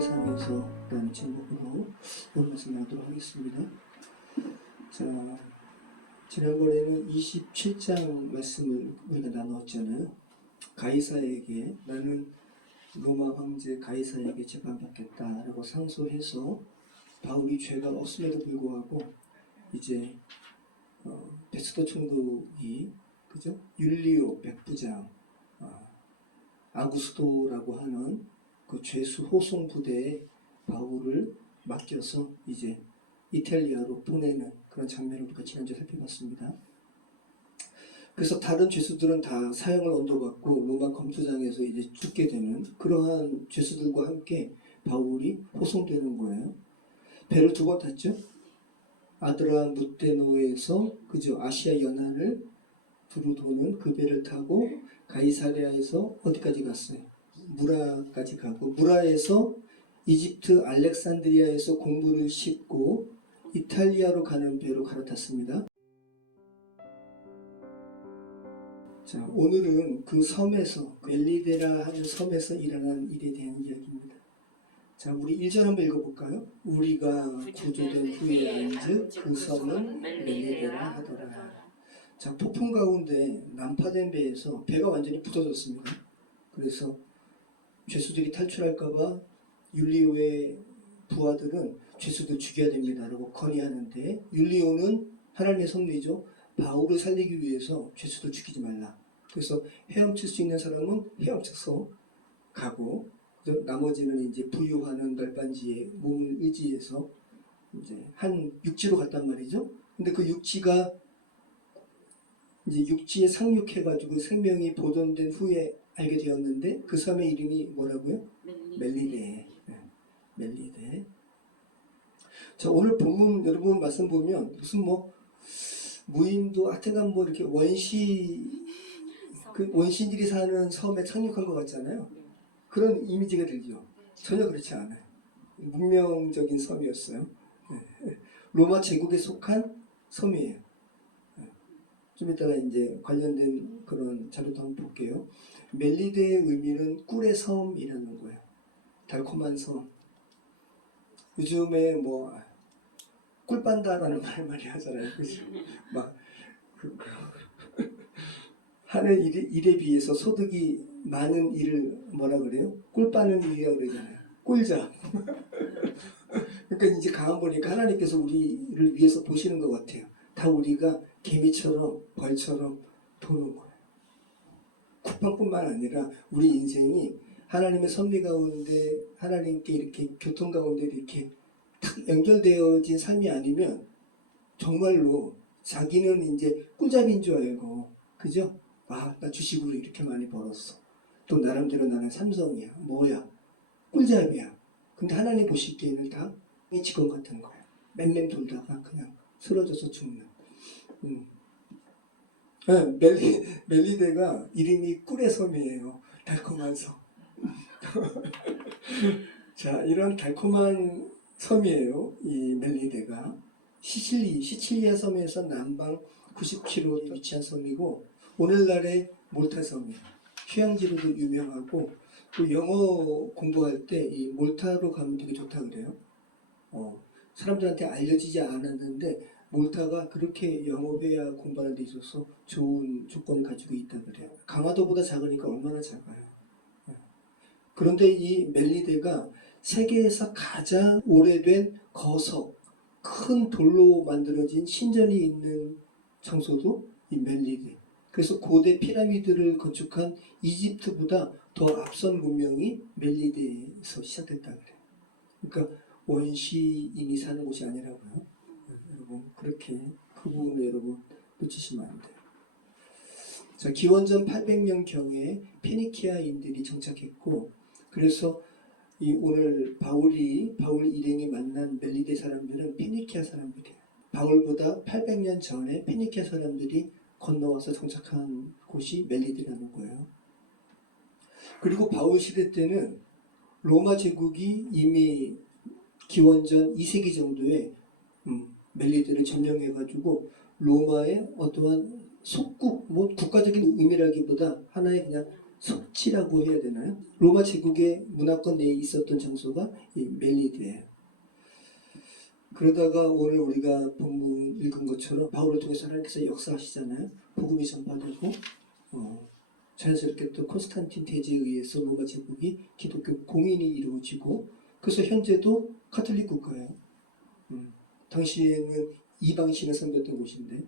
세상에서 라는 제목으로 오늘 말씀 나누도록 하겠습니다. 자, 지난번에는 27장 말씀을 우리가 나누었잖아요. 가이사에게 나는 로마 황제 가이사에게 재판받겠다라고 상소해서 바울이 죄가 없음에도 불구하고 이제 베스도 총독이 그죠? 율리오 백부장 아구스토라고 하는 그 죄수 호송 부대에 바울을 맡겨서 이제 이탈리아로 보내는 그런 장면을 우리가 지난주에 살펴봤습니다. 그래서 다른 죄수들은 다 사형을 언도받고 로마 검투장에서 이제 죽게 되는 그러한 죄수들과 함께 바울이 호송되는 거예요. 배를 2번 탔죠. 아드라 무테노에서 그죠 아시아 연안을 두루 도는 그 배를 타고 가이사랴에서 어디까지 갔어요? 무라까지 가고 무라에서 이집트 알렉산드리아에서 공부를 싣고 이탈리아로 가는 배로 갈아탔습니다. 자, 오늘은 그 섬에서 멜리데라 하는 섬에서 일어난 일에 대한 이야기입니다. 자, 우리 1절 한번 읽어볼까요? 우리가 구조된 후에 안즉 그 섬은 멜리데라 하더라. 자, 폭풍 가운데 난파된 배에서 배가 완전히 부서졌습니다. 그래서 죄수들이 탈출할까봐 율리오의 부하들은 죄수들 죽여야 됩니다라고 건의하는데 율리오는 하나님의 섭리죠. 바울을 살리기 위해서 죄수들 죽이지 말라. 그래서 헤엄칠 수 있는 사람은 헤엄쳐서 가고 나머지는 이제 부유하는 널빤지에 몸을 의지해서 이제 한 육지로 갔단 말이죠. 근데 그 육지가 이제 육지에 상륙해가지고 생명이 보존된 후에 알게 되었는데 그 섬의 이름이 뭐라고요? 멜리데. 멜리데. 자, 오늘 본문 여러분 말씀 보면 무슨 뭐 무인도 하여튼간 뭐 이렇게 원시인들이 사는 섬에 착륙한 것 같잖아요. 그런 이미지가 들죠. 전혀 그렇지 않아요. 문명적인 섬이었어요. 로마 제국에 속한 섬이에요. 좀 이따가 이제 관련된 그런 자료도 한번 볼게요. 멜리데의 의미는 꿀의 섬이라는 거예요. 달콤한 섬. 요즘에 뭐 꿀빤다라는 말 많이 하잖아요. 그죠? 막 하는 일에 비해서 소득이 많은 일을 뭐라 그래요? 꿀 빠는 일이라고 그러잖아요. 꿀잡. 그러니까 이제 가만 보니까 하나님께서 우리를 위해서 보시는 것 같아요. 다 우리가 개미처럼 벌처럼 도는 거예요. 쿠팡뿐만 아니라 우리 인생이 하나님의 섭리 가운데 하나님께 이렇게 교통 가운데 이렇게 탁 연결되어진 삶이 아니면 정말로 자기는 이제 꿀잡이인 줄 알고 그죠? 아, 나 주식으로 이렇게 많이 벌었어. 또 나름대로 나는 삼성이야. 뭐야? 꿀잡이야. 근데 하나님 보시기에는 다 직원 같은 거야. 맴맴 돌다가 그냥 쓰러져서 죽는. 멜리데가 이름이 꿀의 섬이에요. 달콤한 섬. 자, 이런 달콤한 섬이에요. 이 멜리데가. 시칠리아 섬에서 남방 90km에 위치한 섬이고 오늘날의 몰타 섬이에요. 휴양지로도 유명하고 또 영어 공부할 때 이 몰타로 가면 되게 좋다 그래요. 사람들한테 알려지지 않았는데 몰타가 그렇게 영어 회화 공부하는 데 있어서 좋은 조건을 가지고 있다 그래요. 강화도보다 작으니까 얼마나 작아요. 그런데 이 멜리데가 세계에서 가장 오래된 거석, 큰 돌로 만들어진 신전이 있는 장소도 이 멜리데. 그래서 고대 피라미드를 건축한 이집트보다 더 앞선 문명이 멜리데에서 시작됐다 그래요. 그러니까 원시인이 사는 곳이 아니라고요. 여러분 그렇게 그 부분을 여러분 놓치시면 안 돼요. 자, 기원전 800년경에 페니키아인들이 정착했고 그래서 이 오늘 바울 일행이 만난 멜리데 사람들은 페니키아 사람들이에요. 바울보다 800년 전에 페니키아 사람들이 건너와서 정착한 곳이 멜리데라는 거예요. 그리고 바울 시대 때는 로마 제국이 이미 기원전 2세기 정도에 멜리데를 점령해가지고 로마의 어떠한 속국, 뭐 국가적인 의미라기보다 하나의 그냥 속지라고 해야 되나요? 로마 제국의 문화권 내에 있었던 장소가 이 멜리드예요. 그러다가 오늘 우리가 본문 읽은 것처럼 바울을 통해서 하나님께서 역사하시잖아요. 복음이 전파되고 자연스럽게 또 콘스탄틴 대제에 의해서 로마 제국이 기독교 공인이 이루어지고 그래서 현재도 카톨릭 국가예요. 당시에는 이방신을 섬겼던 곳인데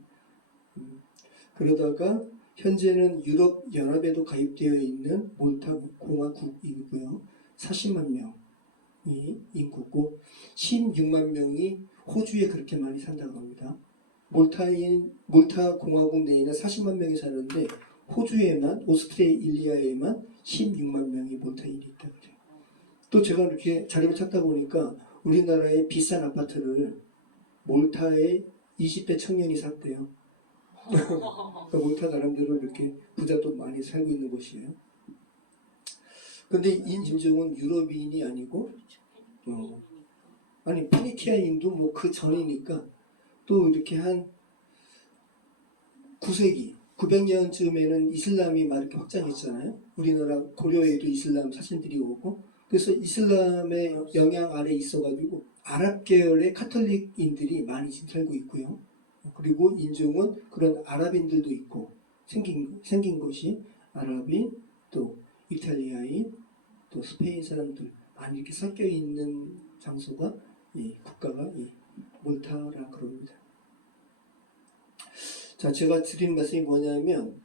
그러다가 현재는 유럽 연합에도 가입되어 있는 몰타 공화국이고요. 40만 명이 인구고 16만 명이 호주에 그렇게 많이 산다고 합니다. 몰타 공화국 내에는 40만 명이 사는데 호주에만 오스트레일리아에만 16만 명이 몰타인이 있다고 그래요. 또 제가 이렇게 자료를 찾다 보니까 우리나라의 비싼 아파트를 몰타의 20대 청년이 샀대요. 그러니까 몰타 나름대로 이렇게 부자도 많이 살고 있는 곳이에요. 근데 인종은 유럽인이 아니고 아니 피니키아인도 뭐 그 전이니까 또 이렇게 한 9세기 900년쯤에는 이슬람이 막 이렇게 확장했잖아요. 우리나라 고려에도 이슬람 사신들이 오고 그래서 이슬람의 영향 아래 있어가지고 아랍 계열의 카톨릭인들이 많이 지금 살고 있고요. 그리고 인종은 그런 아랍인들도 있고 생긴 것이 아랍인 또 이탈리아인 또 스페인 사람들 많이 이렇게 섞여 있는 장소가 이 국가가 이 몰타라 그럽니다. 자, 제가 드린 말씀이 뭐냐면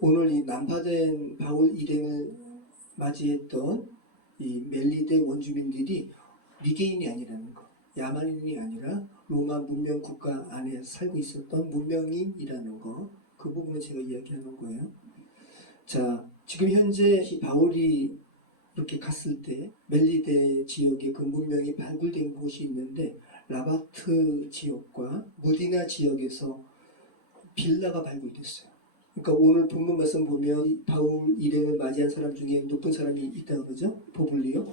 오늘 이 난파된 바울 일행을 맞이했던 이 멜리데 원주민들이 미개인이 아니라는 것, 야만인이 아니라 로마 문명 국가 안에 살고 있었던 문명인이라는 것, 그 부분을 제가 이야기하는 거예요. 자, 지금 현재 바울이 이렇게 갔을 때 멜리데 지역에 그 문명이 발굴된 곳이 있는데 라바트 지역과 무디나 지역에서 빌라가 발굴됐어요. 그러니까 오늘 본문 말씀 보면 바울 일행을 맞이한 사람 중에 높은 사람이 있다고 그러죠. 보블리오.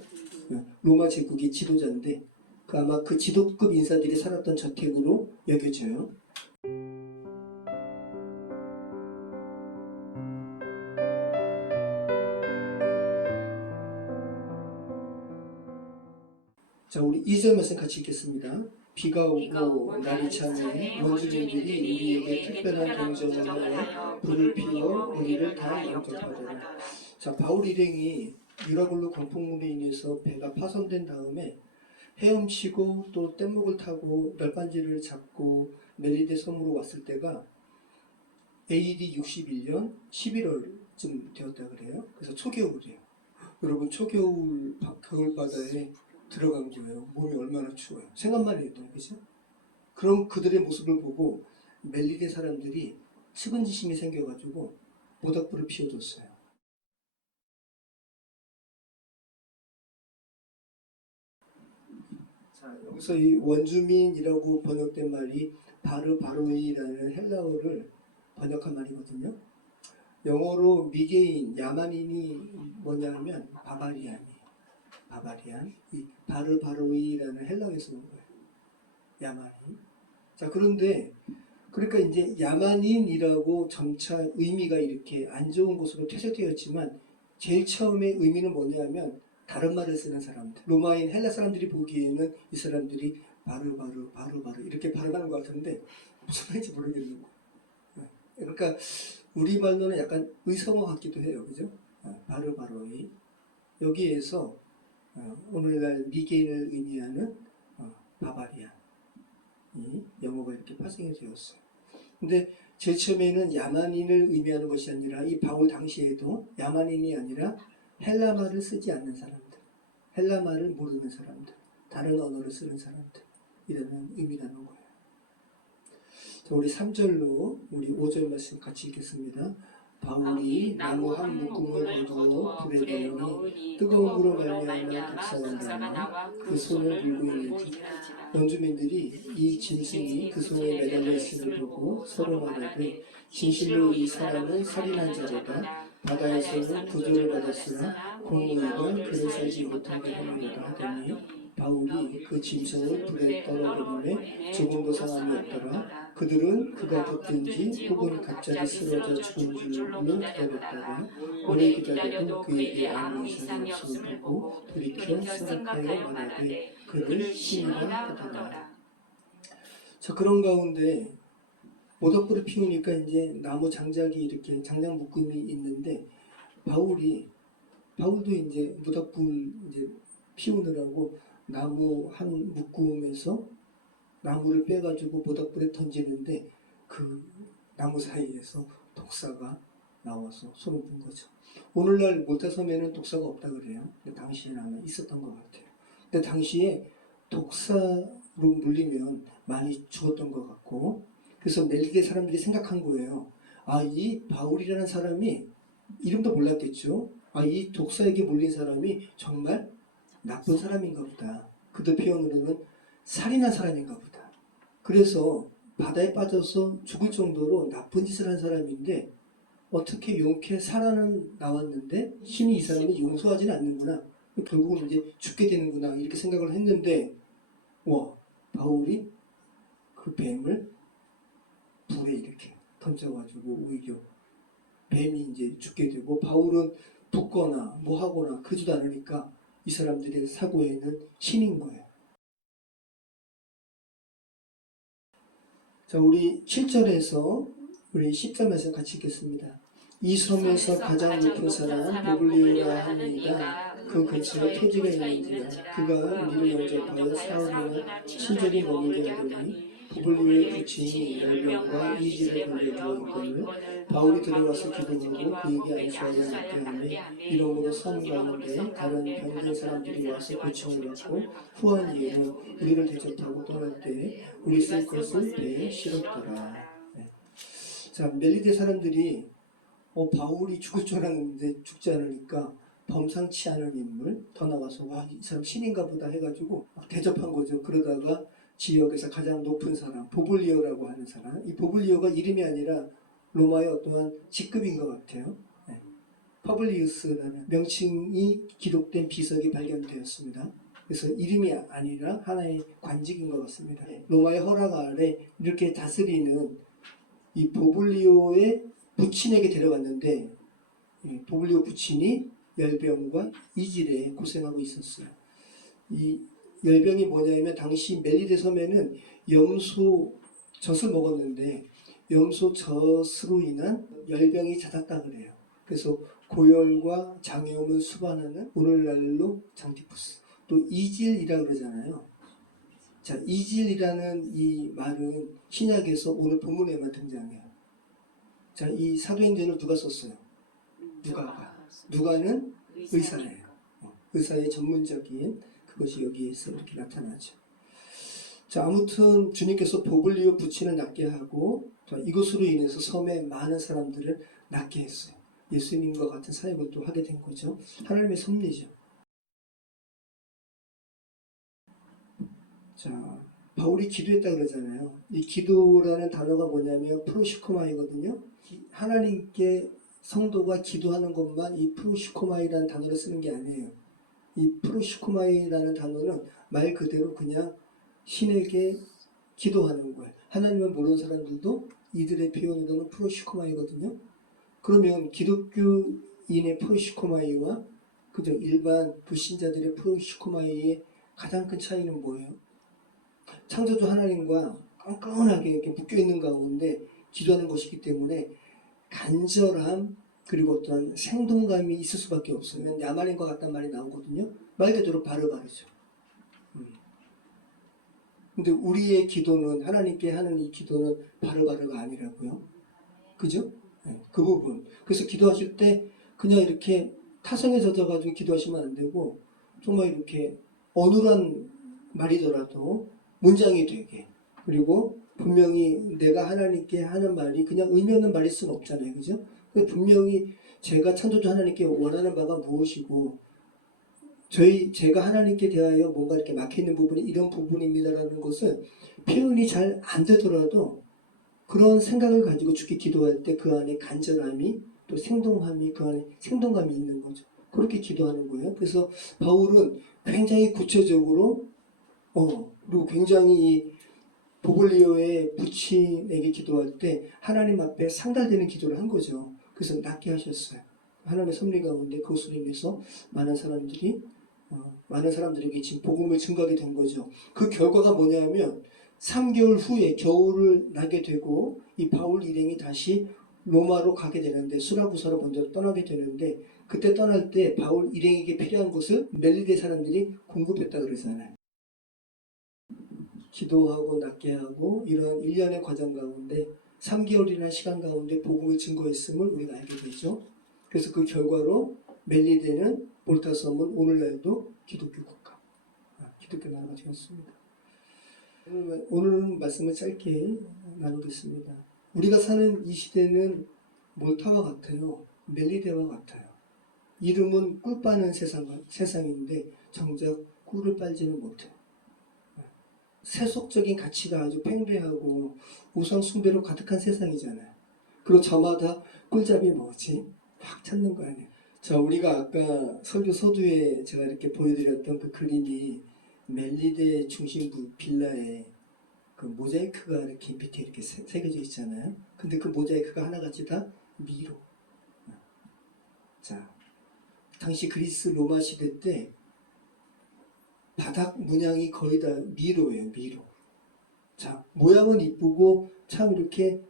로마 제국의 지도자인데 아마 그 지도급 인사들이 살았던 저택으로 여겨져요. 자, 우리 2절 말씀 같이 읽겠습니다. 비가 오고 날이 차매 원주민들이 우리에게 특별한 공정을 하여 불을 피워 우리를 다 영접하더라. 자, 바울 일행이 유라굴로 광풍물에 인해서 배가 파손된 다음에 헤엄치고 또 뗏목을 타고 널빤지를 잡고 멜리데 섬으로 왔을 때가 AD 61년 11월쯤 되었다 그래요. 그래서 초겨울이에요. 여러분 초겨울 겨울바다에 들어간 거예요. 몸이 얼마나 추워요. 생각만 해도 그죠? 그럼 그들의 모습을 보고 멜리데 사람들이 측은지심이 생겨가지고 모닥불을 피워줬어요. 자, 여기서 이 원주민이라고 번역된 말이 바르바로이라는 헬라어를 번역한 말이거든요. 영어로 미개인, 야만인이 뭐냐면 바바리안이에요. 바바리안, 이 바르바로이라는 헬라어에서 온 거예요. 야만인. 자, 그런데 그러니까 이제 야만인이라고 점차 의미가 이렇게 안 좋은 것으로 퇴색되었지만 제일 처음에 의미는 뭐냐면 다른 말을 쓰는 사람들. 로마인 헬라 사람들이 보기에는 이 사람들이 바르바로 이렇게 발음하는 것 같은데 무슨 말인지 모르겠는 거예요. 그러니까 우리말로는 약간 의성어 같기도 해요. 그죠? 바르바로이. 여기에서 오늘날 미개인을 의미하는 바바리안 이 영어가 이렇게 파생이 되었어요. 근데 제일 처음에는 야만인을 의미하는 것이 아니라 이 바울 당시에도 야만인이 아니라 헬라말을 쓰지 않는 사람들, 헬라말을 모르는 사람들, 다른 언어를 쓰는 사람들이라는 의미라는 거예요. 자, 우리 3절로 우리 5절 말씀 같이 읽겠습니다. 바울이 나무 한 묶음을 거두어 불에 넣으니 뜨거운 불로 말미암아 독사한다나 그 손을 물고 있는지 원주민들이 이 짐승이 그 손에 매달려 있음을 보고 서로 말하되 진실로 이 사람은 살인한 자로다. 바다에서는 구조를 받았으나 공무이가 그를 살지 못하게 하느니라 하더니 바울이 그 짐승을 불에 떨어버리매 조금도 상함이 없더라. 그들은 그가 붙든지 혹은 갑자기 쓰러져 죽은 줄로 기다렸다가 오래 기다려도 그에게 아무 이상이 없음을 보고 돌이켜 생각하여 말하되 그를 신이라 하더라. 자, 그런 가운데 모닥불을 피우니까 이제 나무 장작이 이렇게 장작 묶음이 있는데 바울도 이제 모닥불 이제 피우느라고 나무 한 묶음에서 나무를 빼가지고 모닥불에 던지는데 그 나무 사이에서 독사가 나와서 손을 본 거죠. 오늘날 모태섬에는 독사가 없다 그래요. 근데 당시에는 아마 있었던 것 같아요. 근데 당시에 독사로 물리면 많이 죽었던 것 같고, 그래서 멜기데 사람들이 생각한 거예요. 아, 이 바울이라는 사람이 이름도 몰랐겠죠. 아, 이 독사에게 물린 사람이 정말 나쁜 사람인가 보다. 그들 표현으로는 살인한 사람인가 보다. 그래서 바다에 빠져서 죽을 정도로 나쁜 짓을 한 사람인데 어떻게 용케 살아는 나왔는데 신이 이 사람을 용서하지는 않는구나. 결국은 이제 죽게 되는구나. 이렇게 생각을 했는데 바울이 그 뱀을 불에 이렇게 던져가지고 오히려 뱀이 이제 죽게 되고 바울은 붓거나 뭐 하거나 그러지도 않으니까 이 사람들의 사고에는 신인 거예요. 자, 우리 7절에서 우리 10절에서 같이 읽겠습니다. 이 섬에서 가장 높은 사람 보블리오라 하니가 그 근처에 토지가 있는지라 그가 우리를 영접하여 사흘이나 친절히 머물게 하더니 보블리오의 부친이 열병과 이지를 걸려 누워있거늘 바울이 들어가서 기도하고 그에게 안수하여 낫게 하며 이러므로 섬 가운데 다른 병든 사람들이 와서 고침을 받고 후한 이후로 우리를 대접하고 떠날 때 우리 쓸 것을 배에 실었더라. 네. 자, 멜리데 사람들이 바울이 죽을 줄 알았는데 죽지 않으니까 범상치 않은 인물 더 나와서 이 사람 신인가 보다 해가지고 막 대접한 거죠. 그러다가 지역에서 가장 높은 사람 보블리오라고 하는 사람, 이 보블리오가 이름이 아니라 로마의 어떠한 직급인 것 같아요. 네. 퍼블리우스라는 명칭이 기록된 비석이 발견되었습니다. 그래서 이름이 아니라 하나의 관직인 것 같습니다. 로마의 허락 아래 이렇게 다스리는 이 보블리오의 부친에게 데려갔는데 보블리오 부친이 열병과 이질에 고생하고 있었어요. 이 열병이 뭐냐면 당시 멜리데 섬에는 염소 젖을 먹었는데 염소 젖으로 인한 열병이 잦았다 그래요. 그래서 고열과 장염을 수반하는 오늘날로 장티푸스, 또 이질이라 그러잖아요. 자, 이질이라는 이 말은 신약에서 오늘 본문에만 등장해요. 자, 이 사도행전을 누가 썼어요? 누가는 의사예요. 의사의 전문적인 그것이 여기에서 이렇게 나타나죠. 자, 아무튼 주님께서 보블리오 부친을 낫게 하고 이것으로 인해서 섬에 많은 사람들을 낫게 했어요. 예수님과 같은 사역을 또 하게 된 거죠. 하나님의 섭리죠. 자, 바울이 기도했다 그러잖아요. 이 기도라는 단어가 뭐냐면 프로시코마이거든요. 하나님께 성도가 기도하는 것만 이 프로시코마이라는 단어를 쓰는 게 아니에요. 이 프로시코마이라는 단어는 말 그대로 그냥 신에게 기도하는 거예요. 하나님을 모르는 사람들도 이들의 표현으로는 프로시코마이거든요. 그러면 기독교인의 프로시코마이와 그저 일반 불신자들의 프로시코마이의 가장 큰 차이는 뭐예요? 창조주 하나님과 끈끈하게 이렇게 묶여있는 가운데 기도하는 것이기 때문에 간절함 그리고 어떤 생동감이 있을 수밖에 없어요. 야만인과 같단 말이 나오거든요. 말 그대로 바로바르죠. 근데 우리의 기도는 하나님께 하는 이 기도는 바로바르가 아니라고요. 그죠? 네, 그 부분. 그래서 기도하실 때 그냥 이렇게 타성에 젖어가지고 기도하시면 안 되고 정말 이렇게 어눌한 말이더라도 문장이 되게, 그리고 분명히 내가 하나님께 하는 말이 그냥 의미 없는 말일 수는 없잖아요. 그죠? 분명히 제가 창조주 하나님께 원하는 바가 무엇이고 제가 하나님께 대하여 뭔가 이렇게 막혀있는 부분이 이런 부분입니다라는 것은 표현이 잘 안 되더라도 그런 생각을 가지고 주께 기도할 때 그 안에 간절함이 또 생동함이 그 안에 생동감이 있는 거죠. 그렇게 기도하는 거예요. 그래서 바울은 굉장히 구체적으로 그리고 굉장히 보글리오의 부친에게 기도할 때 하나님 앞에 상달되는 기도를 한 거죠. 그래서 낫게 하셨어요. 하나님의 섭리 가운데 그것으로 인해서 많은 사람들에게 지금 복음을 증거하게 된 거죠. 그 결과가 뭐냐면 3개월 후에 겨울을 나게 되고 이 바울 일행이 다시 로마로 가게 되는데 수라구사로 먼저 떠나게 되는데 그때 떠날 때 바울 일행에게 필요한 것을 멜리데 사람들이 공급했다 그러잖아요. 기도하고 낫게 하고 이런 일련의 과정 가운데 3개월이나 시간 가운데 복음을 증거했음을 우리가 알게 되죠. 그래서 그 결과로 멜리데는 볼타섬은 오늘날도 기독교 국가, 기독교 나라가 되었습니다. 오늘 말씀을 짧게 나누겠습니다. 우리가 사는 이 시대는 몰타와 같아요. 멜리데와 같아요. 이름은 꿀 빠는 세상인데 정작 꿀을 빨지는 못해요. 세속적인 가치가 아주 팽배하고 우상 숭배로 가득한 세상이잖아요. 그리고 저마다 꿀잡이 뭐지? 확 찾는 거 아니에요. 자, 우리가 아까 설교 서두에 제가 이렇게 보여드렸던 그 그림이 멜리데 중심부 빌라에 그 모자이크가 이렇게 밑에 이렇게 새겨져 있잖아요. 근데 그 모자이크가 하나같이 다 미로. 자, 당시 그리스 로마 시대 때 바닥 문양이 거의 다 미로예요, 미로. 자, 모양은 이쁘고 참 이렇게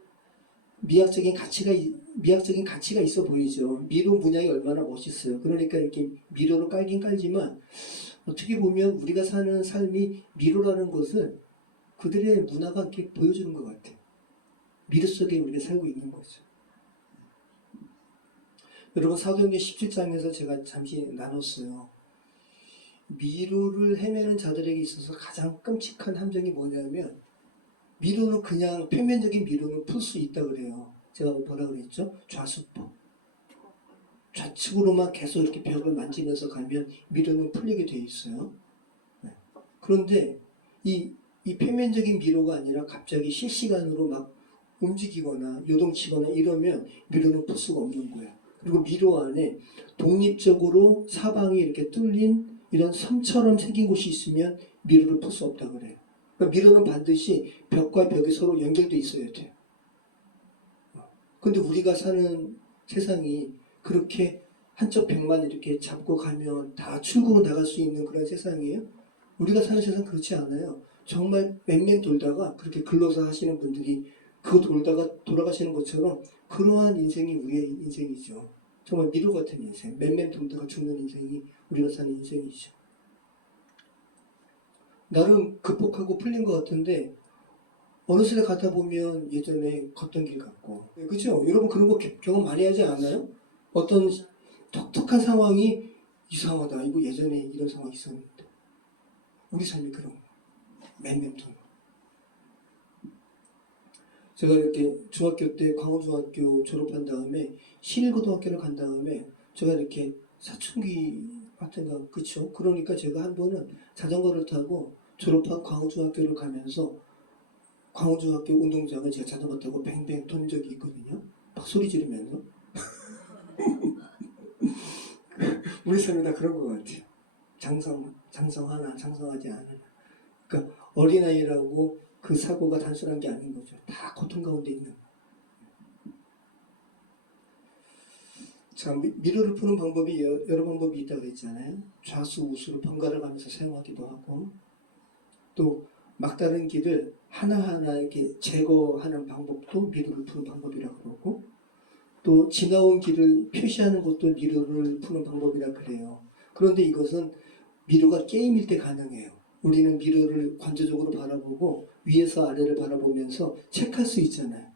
미학적인 가치가 있어 보이죠. 미로 문양이 얼마나 멋있어요. 그러니까 이렇게 미로로 깔긴 깔지만 어떻게 보면 우리가 사는 삶이 미로라는 것을 그들의 문화가 이렇게 보여주는 것 같아요. 미로 속에 우리가 살고 있는 거죠. 여러분 사도행전 17장에서 제가 잠시 나눴어요. 미로를 헤매는 자들에게 있어서 가장 끔찍한 함정이 뭐냐면 미로는 그냥 표면적인 미로는 풀 수 있다 그래요. 제가 뭐라 그랬죠? 좌수법. 좌측으로만 계속 이렇게 벽을 만지면서 가면 미로는 풀리게 돼 있어요. 그런데 이 표면적인 미로가 아니라 갑자기 실시간으로 막 움직이거나 요동치거나 이러면 미로는 풀 수가 없는 거예요. 그리고 미로 안에 독립적으로 사방이 이렇게 뚫린 이런 섬처럼 생긴 곳이 있으면 미로를 풀 수 없다 그래요. 그러니까 미로는 반드시 벽과 벽이 서로 연결돼 있어야 돼요. 근데 우리가 사는 세상이 그렇게 한쪽 벽만 이렇게 잡고 가면 다 출구로 나갈 수 있는 그런 세상이에요? 우리가 사는 세상 그렇지 않아요. 정말 맹맹 돌다가 그렇게 근로사 하시는 분들이 그 돌다가 돌아가시는 것처럼 그러한 인생이 우리의 인생이죠. 정말 미로 같은 인생, 맹맹 돌다가 죽는 인생이 우리가 사는 인생이죠. 나름 극복하고 풀린 것 같은데 어느 시대 가다 보면 예전에 걷던 길 같고, 그렇죠? 여러분 그런 거 경험 많이 하지 않아요? 어떤 독특한 상황이 이상하다. 이거 예전에 이런 상황이 있었는데 우리 삶이 그런 거. 맹맹돌. 제가 이렇게 중학교 때 광원중학교 졸업한 다음에 신일고등학교를 간 다음에 제가 이렇게 사춘기 같은가 그쵸? 그러니까 제가 한 번은 자전거를 타고 졸업한 광원중학교를 가면서 광원중학교 운동장을 제가 자전거 타고 뱅뱅 돈 적이 있거든요. 막 소리 지르면서. 우리 삶이 다 그런 것 같아요. 장성하나 장성하지 않으나. 그러니까 어린아이라고 그 사고가 단순한 게 아닌 거죠. 다 고통 가운데 있는. 자, 미로를 푸는 방법이 여러 방법이 있다고 했잖아요. 좌수, 우수를 번갈아 가면서 사용하기도 하고 또 막다른 길을 하나하나 이렇게 제거하는 방법도 미로를 푸는 방법이라고 그러고 또 지나온 길을 표시하는 것도 미로를 푸는 방법이라 그래요. 그런데 이것은 미로가 게임일 때 가능해요. 우리는 미로를 관조적으로 바라보고 위에서 아래를 바라보면서 체크할 수 있잖아요.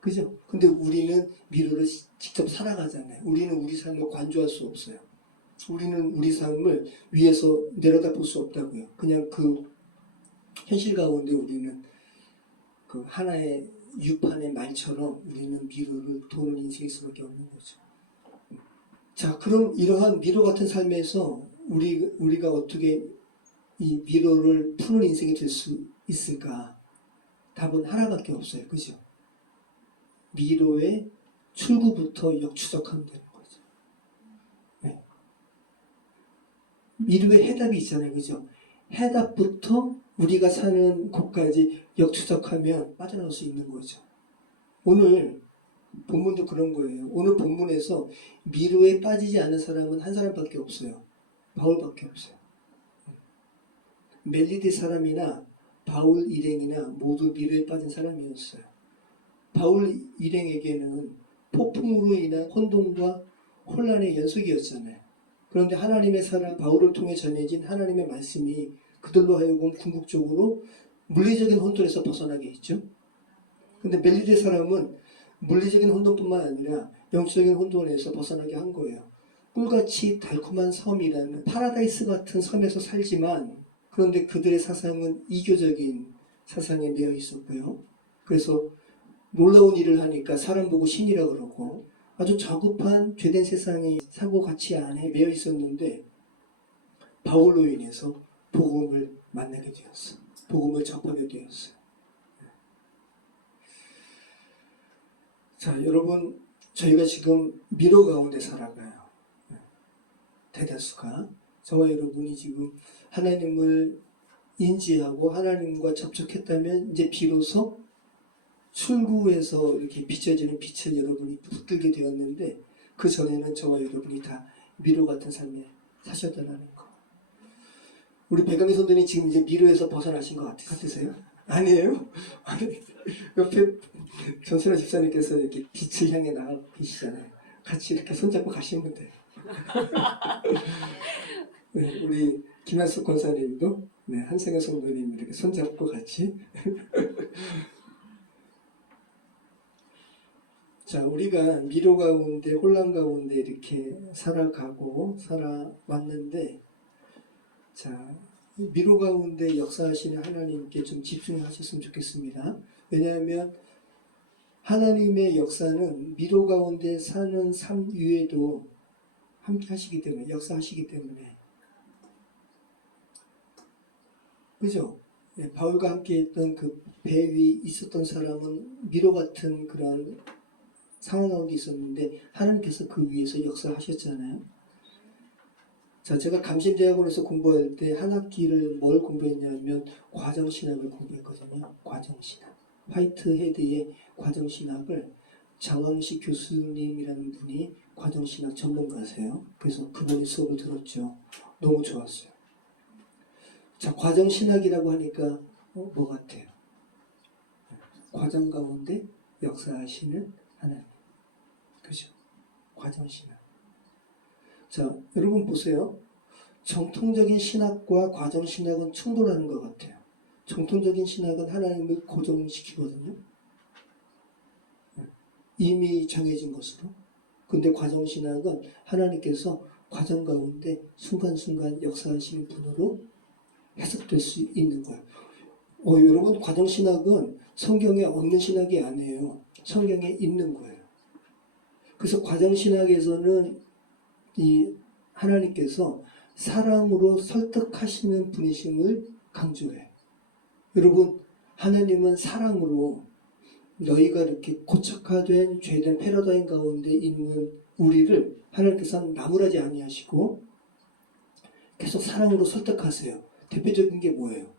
그죠? 근데 우리는 미로를 직접 살아가잖아요. 우리는 우리 삶을 관조할 수 없어요. 우리는 우리 삶을 위에서 내려다 볼 수 없다고요. 그냥 그 현실 가운데 우리는 그 하나의 유판의 말처럼 우리는 미로를 도는 인생일 수밖에 없는 거죠. 자, 그럼 이러한 미로 같은 삶에서 우리가 어떻게 이 미로를 푸는 인생이 될 수 있을까? 답은 하나밖에 없어요. 그죠? 미로의 출구부터 역추적하면 되는 거죠. 네. 미루의 해답이 있잖아요. 그죠? 해답부터 우리가 사는 곳까지 역추적하면 빠져나올 수 있는 거죠. 오늘 본문도 그런 거예요. 오늘 본문에서 미루에 빠지지 않은 사람은 한 사람밖에 없어요. 바울밖에 없어요. 멜리데 사람이나 바울 일행이나 모두 미루에 빠진 사람이었어요. 바울 일행에게는 폭풍으로 인한 혼돈과 혼란의 연속이었잖아요. 그런데 하나님의 사랑 바울을 통해 전해진 하나님의 말씀이 그들로 하여금 궁극적으로 물리적인 혼돈에서 벗어나게 했죠. 근데 멜리데 사람은 물리적인 혼돈뿐만 아니라 영적인 혼돈에서 벗어나게 한 거예요. 꿀같이 달콤한 섬이라는 파라다이스 같은 섬에서 살지만 그런데 그들의 사상은 이교적인 사상에 매여 있었고요. 그래서 놀라운 일을 하니까 사람 보고 신이라 그러고 아주 저급한 죄된 세상의 사고가치 안에 매여 있었는데 바울로 인해서 복음을 만나게 되었어. 복음을 접하게 되었어요. 자, 여러분, 저희가 지금 미로 가운데 살아가요. 대다수가. 저와 여러분이 지금 하나님을 인지하고 하나님과 접촉했다면 이제 비로소 출구에서 이렇게 비춰지는 빛을 여러분이 붙들게 되었는데 그 전에는 저와 여러분이 다 미로 같은 삶에 사셨다는 거. 우리 백강희 선생님이 지금 이제 미로에서 벗어나신 것 같으세요? 아니에요? 옆에 전순아 집사님께서 이렇게 빛을 향해 나가 계시잖아요. 같이 이렇게 손잡고 가시면 돼요. 네, 우리 김한숙 권사님도 네, 한생아 성도님 이렇게 손잡고 같이 자, 우리가 미로 가운데 혼란 가운데 이렇게 살아가고 살아왔는데 자, 미로 가운데 역사하시는 하나님께 좀 집중하셨으면 좋겠습니다. 왜냐하면 하나님의 역사는 미로 가운데 사는 삶 위에도 함께 하시기 때문에 역사하시기 때문에 그죠? 네, 바울과 함께 했던 그 배 위 있었던 사람은 미로 같은 그런 상황 가운데 있었는데 하나님께서 그 위에서 역사하셨잖아요. 자, 제가 감신대학원에서 공부할 때 한 학기를 뭘 공부했냐면 과정신학을 공부했거든요. 과정신학. 화이트헤드의 과정신학을 장왕식 교수님이라는 분이 과정신학 전문가세요. 그래서 그분의 수업을 들었죠. 너무 좋았어요. 자, 과정신학이라고 하니까 뭐 같아요? 과정 가운데 역사하시는 하나님. 그죠? 과정신학. 자, 여러분 보세요. 정통적인 신학과 과정신학은 충돌하는 것 같아요. 정통적인 신학은 하나님을 고정시키거든요. 이미 정해진 것으로. 근데 과정신학은 하나님께서 과정 가운데 순간순간 역사하시는 분으로 해석될 수 있는 거예요. 여러분, 과정신학은 성경에 없는 신학이 아니에요. 성경에 있는 거예요. 그래서 과정신학에서는 이 하나님께서 사랑으로 설득하시는 분이심을 강조해요. 여러분, 하나님은 사랑으로 너희가 이렇게 고착화된 죄된 패러다임 가운데 있는 우리를 하나님께서는 나무라지 아니하시고 계속 사랑으로 설득하세요. 대표적인 게 뭐예요?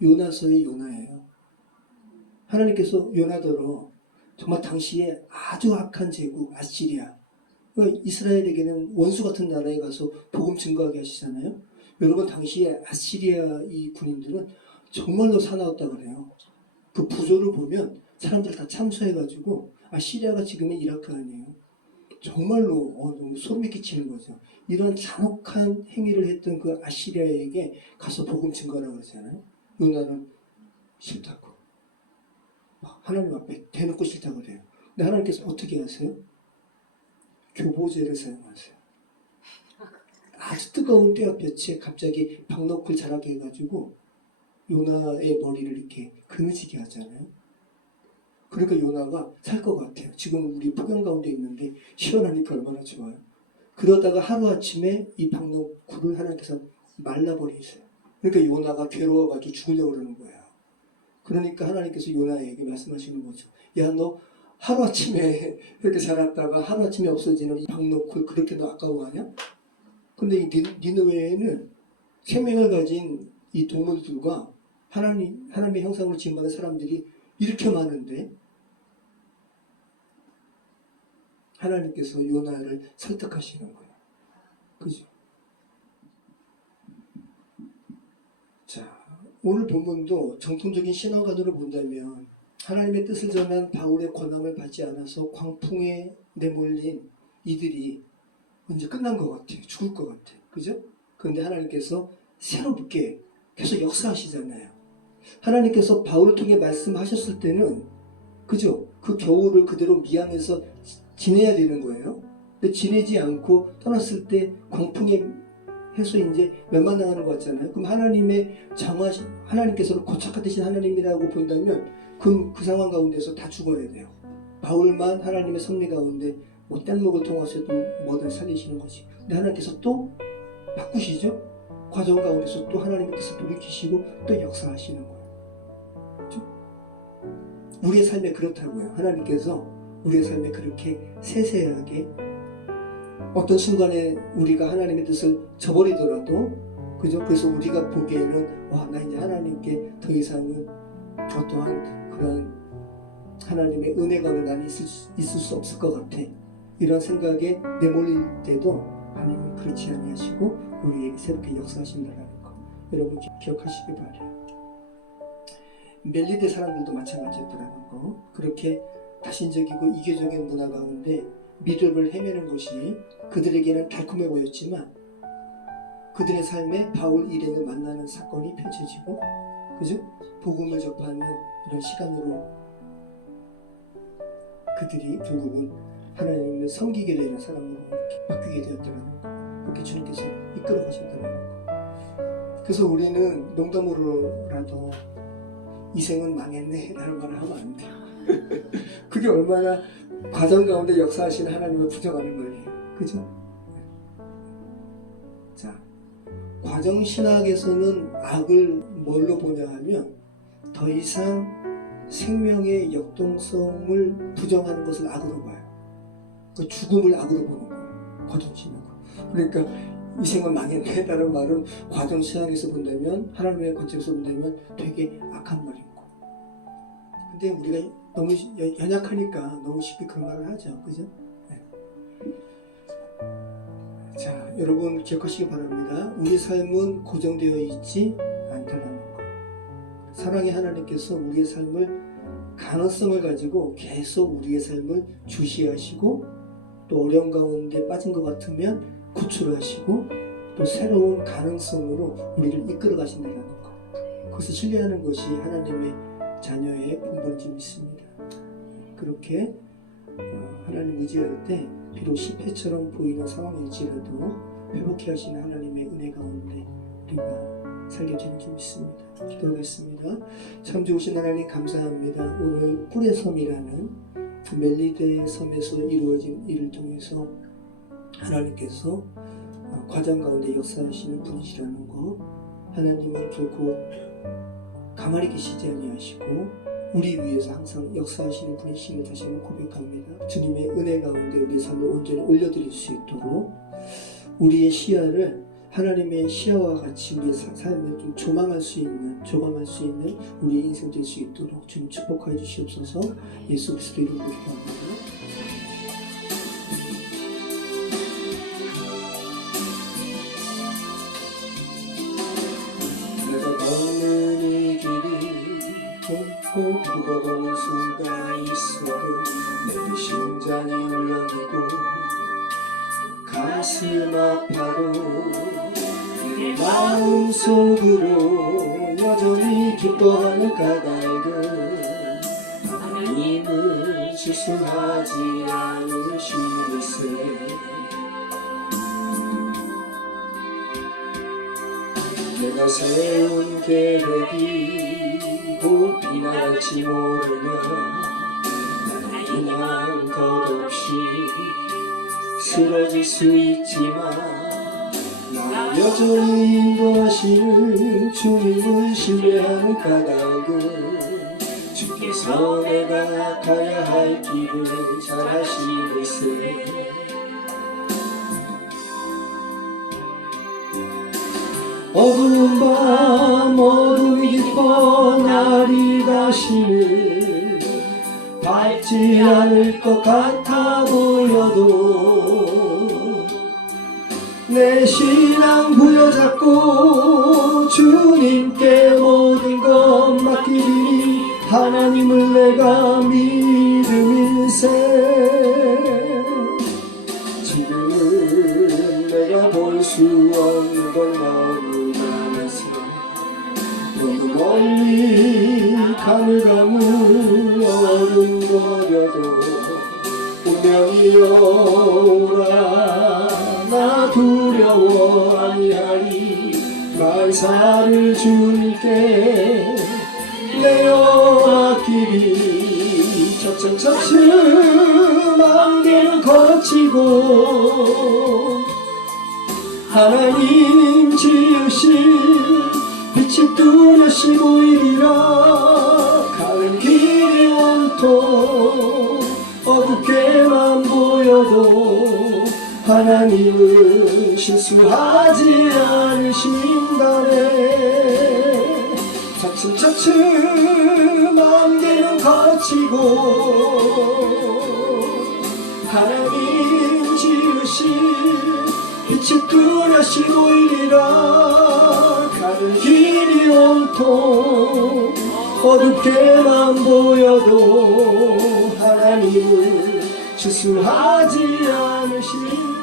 요나서의 요나예요. 하나님께서 요나더러 정말 당시에 아주 악한 제국 아시리아, 이스라엘에게는 원수 같은 나라에 가서 복음 증거하게 하시잖아요. 여러분, 당시에 아시리아 이 군인들은 정말로 사나웠다 그래요. 그 부조를 보면 사람들 다 참수해가지고 아시리아가 지금의 이라크 아니에요. 정말로 너무 소름이 끼치는 거죠. 이런 잔혹한 행위를 했던 그 아시리아에게 가서 복음 증거하라고 그러잖아요. 요나는 싫다고 하나님 앞에 대놓고 싫다고 그래요. 근데 하나님께서 어떻게 하세요? 교보제를 사용하세요. 아주 뜨거운 떼어볕에 갑자기 박너쿨 자라게 해가지고 요나의 머리를 이렇게 그늘지게 하잖아요. 그러니까 요나가 살 것 같아요. 지금 우리 폭염 가운데 있는데 시원하니까 얼마나 좋아요. 그러다가 하루아침에 이 박너쿨을 하나님께서 말라버리세요. 그러니까 요나가 괴로워가지고 죽으려고 그러는 거예요. 그러니까 하나님께서 요나에게 말씀하시는 거죠. 야, 너 하루아침에 이렇게 자랐다가 하루아침에 없어지는 이 박너쿨 그렇게 너 아까워하냐? 근데 이 니느웨에는 생명을 가진 이 동물들과 하나님의 형상으로 지음받은 사람들이 이렇게 많은데 하나님께서 요나를 설득하시는 거예요. 그죠? 자, 오늘 본문도 정통적인 신앙관으로 본다면 하나님의 뜻을 전한 바울의 권함을 받지 않아서 광풍에 내몰린 이들이 이제 끝난 것 같아요. 죽을 것 같아요. 그죠? 그런데 하나님께서 새롭게 계속 역사하시잖아요. 하나님께서 바울을 통해 말씀하셨을 때는 그죠? 그 겨울을 그대로 미항에서 지내야 되는 거예요. 근데 지내지 않고 떠났을 때 광풍에 해서 이제 멸망당하는 것 같잖아요. 그럼 하나님께서는 고착하되신 하나님이라고 본다면 그 상황 가운데서 다 죽어야 돼요. 바울만 하나님의 섭리 가운데 뭐 뗏목을 통해서도 뭐든 살리시는 거지. 근데 하나님께서 또 바꾸시죠. 과정 가운데서 또 하나님의 뜻을 돌이키시고 또 역사하시는 거예요. 그렇죠? 우리의 삶에 그렇다고요. 하나님께서 우리의 삶에 그렇게 세세하게 어떤 순간에 우리가 하나님의 뜻을 저버리더라도 그죠? 그래서 우리가 보기에는 와, 나 이제 하나님께 더 이상은 어떠한 그런 하나님의 은혜 가운데 나는 있을 수 없을 것 같아. 이런 생각에 내몰릴 때도 하나님은 그렇지 아니하시고 우리에게 새롭게 역사하신다는 거 여러분 기억하시기 바라요. 멜리데 사람들도 마찬가지였더라는 거. 그렇게 다신적이고 이교적인 문화 가운데 미륵을 헤매는 것이 그들에게는 달콤해 보였지만 그들의 삶에 바울 일행을 만나는 사건이 펼쳐지고 그죠? 복음을 접하는 이런 시간으로 그들이 결국은 하나님을 섬기게 되는 사람으로 바뀌게 되었다는 거. 그렇게 주님께서 이끌어 가셨다는 거. 그래서 우리는 농담으로라도 이 생은 망했네 라는 말을 하면 안 돼요. 그게 얼마나 과정 가운데 역사하시는 하나님을 부정하는 거예요. 그죠? 자, 과정 신학에서는 악을 뭘로 보냐 하면 더 이상 생명의 역동성을 부정하는 것을 악으로 봐요. 그 죽음을 악으로 보는 거예요. 과정 신학으로. 그러니까 이 생은 망했네 라는 말은 과정 신학에서 본다면 하나님의 관점에서 본다면 되게 악한 말인 거. 근데 우리가 너무 연약하니까 너무 쉽게 그런 말을 하죠. 그죠? 네. 자, 여러분 기억하시기 바랍니다. 우리 삶은 고정되어 있지 않다는 것. 사랑의 하나님께서 우리의 삶을 가능성을 가지고 계속 우리의 삶을 주시하시고 또 어려운 가운데 빠진 것 같으면 구출하시고 또 새로운 가능성으로 우리를 이끌어 가신다는 것. 그것을 신뢰하는 것이 하나님의 자녀의 본분인지 믿습니다. 그렇게 하나님 의지할 때 비록 실패처럼 보이는 상황일지라도 회복해 하시는 하나님의 은혜 가운데 우리가 살게 되는지 믿습니다. 기도하겠습니다. 참 좋으신 하나님 감사합니다. 오늘 꿀의 섬이라는 멜리데 섬에서 이루어진 일을 통해서 하나님께서 과정 가운데 역사하시는 분이시라는 거, 하나님은 결코 가만히 계시지 아니하시고 우리 위해서 항상 역사하시는 분이심을 다시 한번 고백합니다. 주님의 은혜 가운데 우리의 삶을 온전히 올려드릴 수 있도록 우리의 시야를 하나님의 시야와 같이 우리의 삶을 좀 조망할 수 있는 우리의 인생 될 수 있도록 주님 축복하여 주시옵소서. 예수 그리스도 이름으로 기도합니다. 죽어버린 수가 있어도 내 심장이 울렁이고 가슴 아파도 내 마음속으로 여전히 기뻐하는 까닭은 하나님은 실수하지 않으시겠어요. 내가 세운 계획이 곧 비날지 모르면 그냥 덧없이 쓰러질 수 있지만 나 여전히 인도하시는 주님을 신뢰하는 까닭은 주께서 내가 가야 할 길을 잘 아시겠어요. 어두운 밤 어둠이 깊어 날이 다시는 밝지 않을 것 같아 보여도 내 신앙 부여잡고 주님께 모든 것 맡기리 하나님을 내가 믿음일세. 지금은 내가 볼 수 없는 걸 너무 많아서 너무 멀리 가물가물 얼음거려도 운명이 오라 나 두려워 아니하리 만사를 주님께 내어 맡기리. 차츰차츰 안개는 거치고 하나님 지으신 빛이 뚜렷이 보이리라. 가는 길이 온통 어둡게만 보여도 하나님은 실수하지 않으신다네. 차츰차츰 안개는 거치고 하나님 지으신 빛이 뚜렷이 보이리라. 가는 길이 온통 어둡게만 보여도 하나님은 실수하지 않으신